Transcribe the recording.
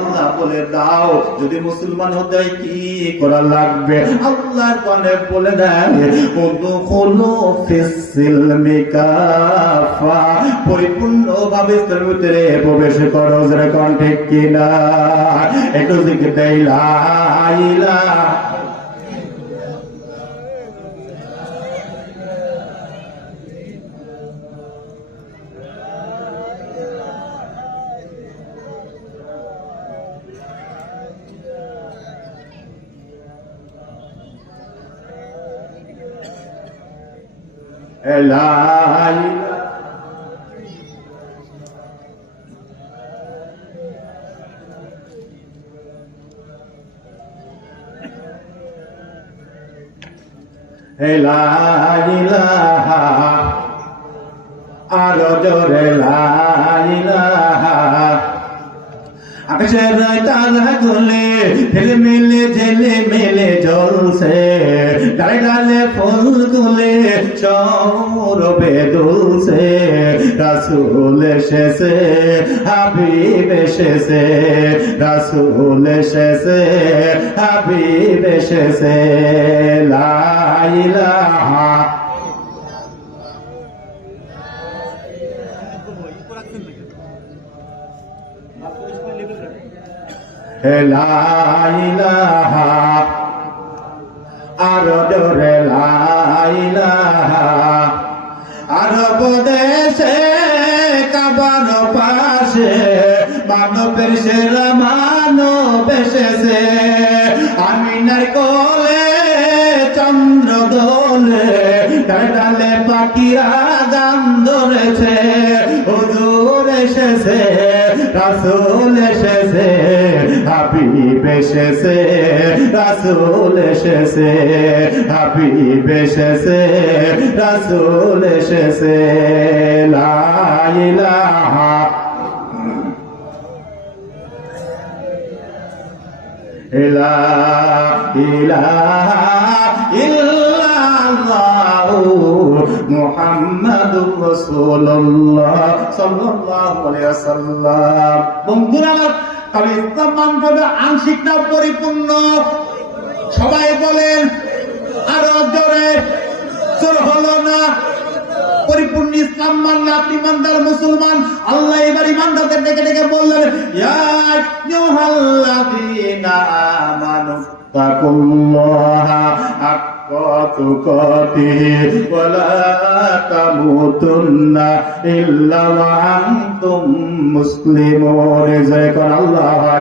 আল্লাহ বলে দাও যদি মুসলমান হতে হয় কি করা লাগবে। আল্লাহর কোরআনে বলে দেন উদখুলু ফিস-সিলমি কাফা, পরিপূর্ণভাবে ইসলামের ভিতরে প্রবেশ করো। যারা কোন ঠিক কিনা একটু জিকির দেই লা ইলাহা আরো জোরে লা ইলাহা। আকাশের তারা গুলে ঢেলে মেলে ঝেলে মেলে জ্বলছে, ডালে ডালে ফুল গুলে সৌরভে দুলছে। রাসূল এসেছে হাবিব এসেছে, রাসূল এসেছে হাবিব এসেছে। লা ইলাহা লা ইলাহা আরো জোরে লা ইলাহা। আরব দেশে কাবার পাশে মানবের সেরা মানব এসেছে। আমিনার কোলে চন্দ্র দোলে, ডালে পাখিরা গান ধরেছে। হুজুর এসেছে রাসূল এসেছে হাবিব এসেছে, রাসূল এসেছে হাবিব এসেছে, রাসূল এসেছে। লা ইলাহা ইলাহা ইল্লাল্লাহু মুহাম্মাদুর রাসূলুল্লাহ সাল্লাল্লাহু আলাইহি ওয়াসাল্লাম। বন্ধুরা তবে ইসলাম মানতে হবে আংশিক না পরিপূর্ণ? সবাই বলেন আরো জোরে। জোর হলো না? পরিপূর্ণ ইসলাম মানলে আপনি ইমানদার মুসলমান। আল্লাহ এবার ইমানদারদের ডেকে ডেকে বললেন ইয়া আইয়ুহাল্লাযীনা আমানু তাকুল্লাহা হাক্কা তুকাতিহি ওয়া লা তামুতুন্না ইল্লা ওয়া আনতুম মুসলিমুন। জয় কর আল্লাহ।